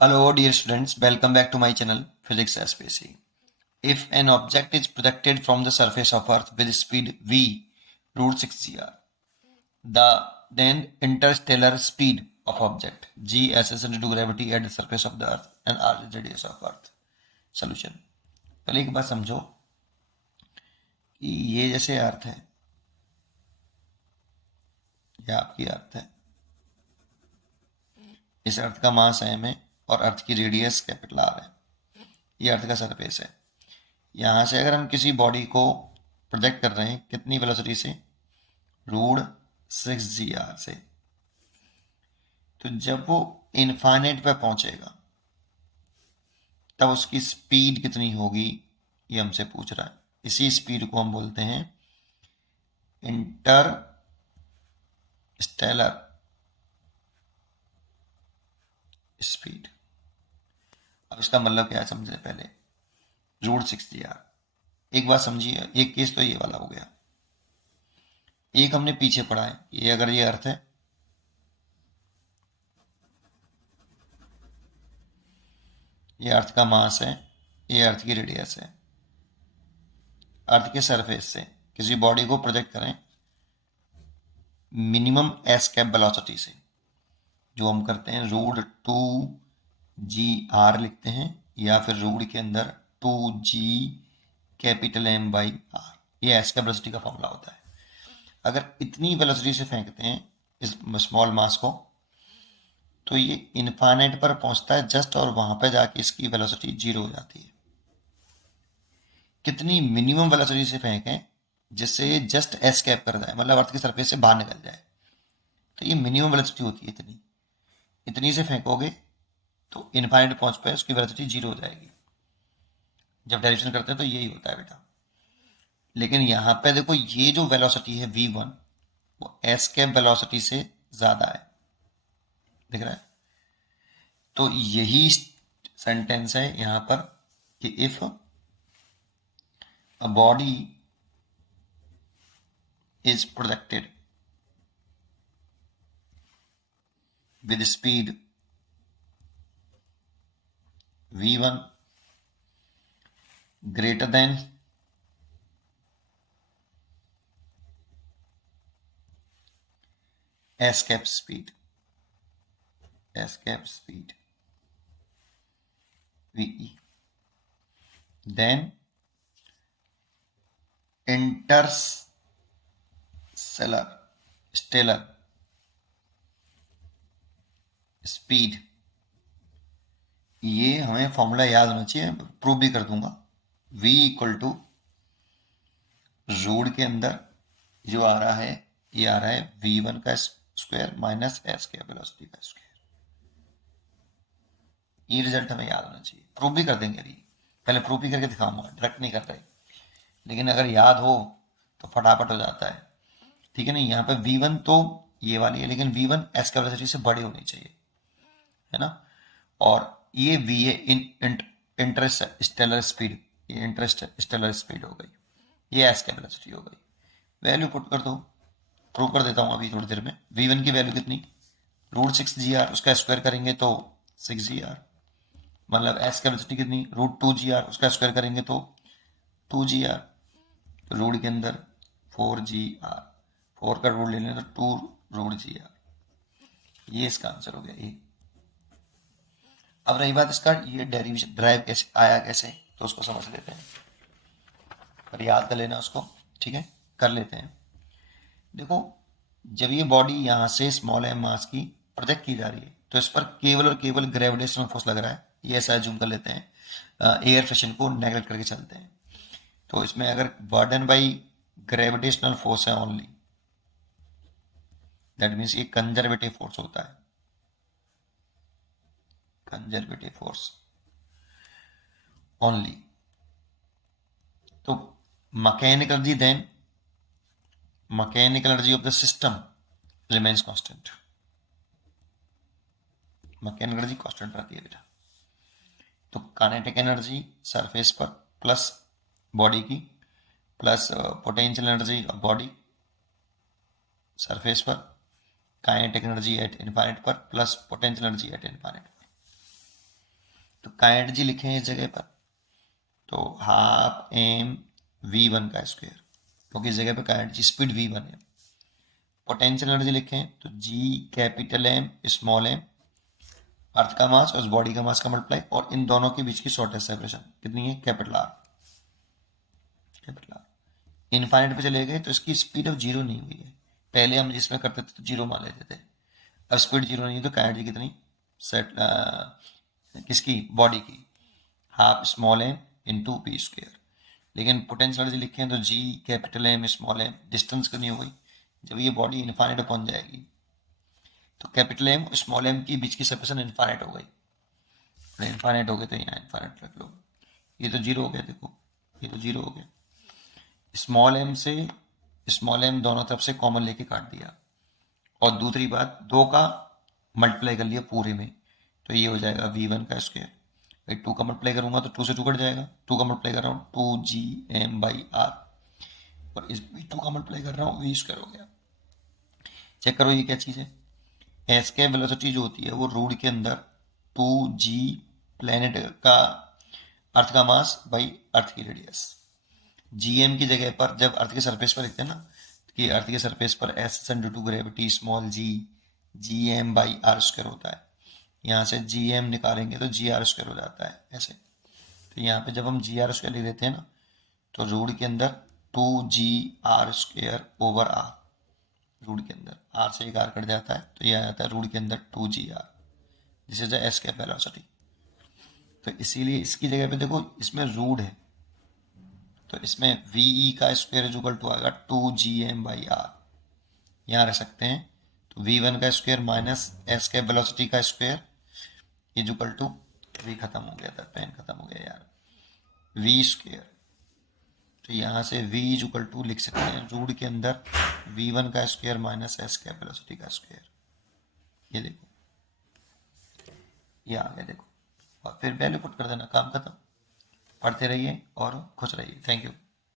Hello dear students, welcome back to my channel Physics SPC. If an object is projected from the surface of Earth with speed v root 6 gr, then interstellar speed of object g as due to gravity at the surface of the Earth and r is radius of Earth. Solution. पहले एक बात समझो कि ये जैसे अर्थ है, यह आपकी अर्थ है, इस अर्थ का मास m है और अर्थ की रेडियस कैपिटल r है, ये अर्थ का सरफेस है। यहाँ से अगर हम किसी बॉडी को प्रोजेक्ट कर रहे हैं कितनी वेलोसिटी से, √6 g r से, तो जब वो इनफाइनाइट पे पहुंचेगा तब उसकी स्पीड कितनी होगी ये हमसे पूछ रहा है। इसी स्पीड को हम बोलते हैं इंटरस्टेलर स्पीड। अब इसका मतलब क्या है समझे पहले। √6 g r, एक बात समझिए, एक केस तो ये वाला हो गया, एक हमने पीछे पढ़ा है, ये अगर ये अर्थ है, ये अर्थ का मास है, ये अर्थ की रेडियस है। अर्थ के सरफेस से किसी बॉडी को प्रोजेक्ट करें मिनिमम एस कैप वेलोसिटी से, जो हम करते हैं √2 g r लिखते हैं, या फिर रूट के अंदर 2g capital M by r, ये एस कैप वेलोसिटी का फॉर्मूला होता है। अगर इतनी वेलोसिटी से फेंकते हैं इस स्मॉल मास को तो ये इनफाइनाइट पर पहुंचता है जस्ट, और वहां पे जाके इसकी वेलोसिटी 0 हो जाती है। कितनी मिनिमम वेलोसिटी से फेंकें जिससे ये जस्ट एस्केप कर जाए, मतलब अर्थ की सरफेस से बाहर निकल जाए, तो ये मिनिमम वेलोसिटी होती है। इतनी से फेंकोगे तो इनफाइनाइट पहुंच पे उसकी वेलोसिटी 0 हो जाएगी। जब डायरेक्शन करते हैं तो यही होता है बेटा। लेकिन यहाँ पे देखो, ये जो वेलोसिटी है v1 वो एस्केप वेलोसिटी से ज्यादा है, दिख रहा है। तो यही सेंटेंस है यहाँ पर कि if a body is projected with speed v1 greater than escape speed ve, then interstellar speed, ये हमें फॉर्मूला याद होना चाहिए, प्रूव भी कर दूंगा। v इक्वल टू रूट के अंदर जो आ रहा है, ये आ रहा है v1 का स्क्वायर माइनस एस के वेलोसिटी का स्क्वायर। ये रिजल्ट हमें याद होना चाहिए, प्रूव भी कर देंगे। अभी पहले प्रूव भी करके दिखाऊंगा, डायरेक्ट नहीं कर रहे, लेकिन अगर याद हो तो फटाफट हो जाता है, ठीक है। नहीं, यहाँ पे v1 तो ये वाली है, लेकिन v1 एस के वेलोसिटी से बड़ी होनी चाहिए, है ना। और ये v है इंटरस्टेलर स्पीड, ये इंटरस्टेलर स्पीड हो गई, ये एस के वेलोसिटी हो गई। वैल्यू पुट कर दो, प्रूव कर देता हूँ अभी थोड़ी देर में। v1 की वैल्यू कितनी, √6 g r, उसका स्क्वायर करेंगे तो 6 g r, मतलब एस की वेलोसिटी कितनी, √2 g r, उसका स्क्वायर करेंगे तो 2 g r, रूट के अंदर 4 g r, 4 का रूट ले लें तो 2√g r, ये इसका आंसर हो गया ये। अब रही बात इसका ये डेरिवेशन ड्राइव कैसे आया, कैसे, तो उसको समझ लेते हैं, पर याद कर लेना उसको, ठीक है, कर लेते हैं। देखो, जब ये बॉडी यहाँ से स्मॉल एम मास की प्रोजेक्ट की जा रही है तो इस पर केवल और केवल ग्रेविटेशनल फोर्स लग रहा है, ये ऐसा जूम कर लेते हैं, एयर फ्रिक्शन को नेगलेक्ट करके चलते हैं। तो इसमें अगर बर्डन बाई ग्रेविटेशनल फोर्स है ओनली, दैट मीन्स ये कंजर्वेटिव फोर्स होता है, कंजर्वेटिव फोर्स ओनली। तो mechanical energy, then mechanical energy of the system remains constant, mechanical energy constant रहती है बेटा। तो काइनेटिक एनर्जी सरफेस पर प्लस बॉडी की, plus potential energy of body surface पर, काइनेटिक एनर्जी एट इनफाइनाइट पर, plus potential energy at infinite पर। तो का एनर्जी लिखे हैं इस जगह पर, तो हाफ एम v1 का स्क्वायर, क्योंकि इस जगह पे का एनर्जी स्पीड v1 है। पोटेंशियल एनर्जी लिखें तो g capital M small M, earth का मास और उस बॉडी का मास का मल्टीप्लाई, और इन दोनों के बीच की शॉर्टेस्ट सेपरेशन कितनी है, capital R. Capital R infinite पे चले गए तो इसकी स्पीड अब जीरो नहीं हुई है, पहले हम जिसमें करते थे तो जीरो मान लेते थे, अब स्पीड जीरो नहीं है तो का एनर्जी कितनी सेट किसकी, बॉडी की, half small M into P square. लेकिन पोटेंशियल एनर्जी लिखे हैं तो G capital M small M, distance कितनी हो गई, जब ये बॉडी इनफाइनाइट पहुंच जाएगी तो कैपिटल एम स्मॉल एम की बीच की सेपरेशन इनफाइनाइट हो गई, इनफाइनाइट हो गए तो यहाँ इनफाइनाइट रख लो, ये तो जीरो हो गया, देखो ये तो जीरो हो गया। स्मॉल एम से स्मॉल एम दोनों तरफ से कॉमन लेके काट दिया, और दूसरी बात दो का मल्टीप्लाई कर लिया पूरे में, तो ये हो जाएगा v1 का स्क्वायर, भाई 2 का मल्टीप्लाई करूंगा तो 2 से 2 कट जाएगा, 2 का मल्टीप्लाई कर रहा हूँ 2gm/r, और इस v2 का मल्टीप्लाई कर रहा हूँ v स्क्वायर हो गया। चेक करो ये क्या चीज़ है, एस के वेलोसिटी जो होती है वो रोड के अंदर 2g प्लेनेट का अर्थ का मास बाई अर्थ की रेडियस, जीएम की जगह पर जब अर्थ के सरफेस पर लिखते हैं ना कि अर्थ के सरफेस पर एस due to gravity small g M by R square होता है, यहाँ से जी एम निकालेंगे तो जी आर स्क्वायर हो जाता है ऐसे, तो यहाँ पे जब हम जी आर स्क्वायर लिख देते हैं ना तो रूट के अंदर 2g r² over are, root के अंदर आर से एक आर कट जाता है तो ये आ जाता है रूट के अंदर 2g r, this is the escape velocity. तो इसीलिए इसकी जगह पे देखो इसमें रूट है तो इसमें वी का स्क्वायर इज इक्वल टू आएगा 2gm/r, यहाँ रख सकते हैं, तो v1 का स्क्वायर माइनस एस के वेलोसिटी का square is equal to, v खत्म हो गया था, पेन खत्म हो गया यार, वी स्क्वायर, तो यहाँ से v इज इक्वल टू लिख सकते हैं रूट के अंदर v1 का स्क्वायर माइनस एस के वेलोसिटी का स्क्वायर, ये देखो ये आ गया देखो, और फिर वैल्यू पुट कर देना, काम खत्म। पढ़ते रहिए और खुश रहिए, थैंक यू।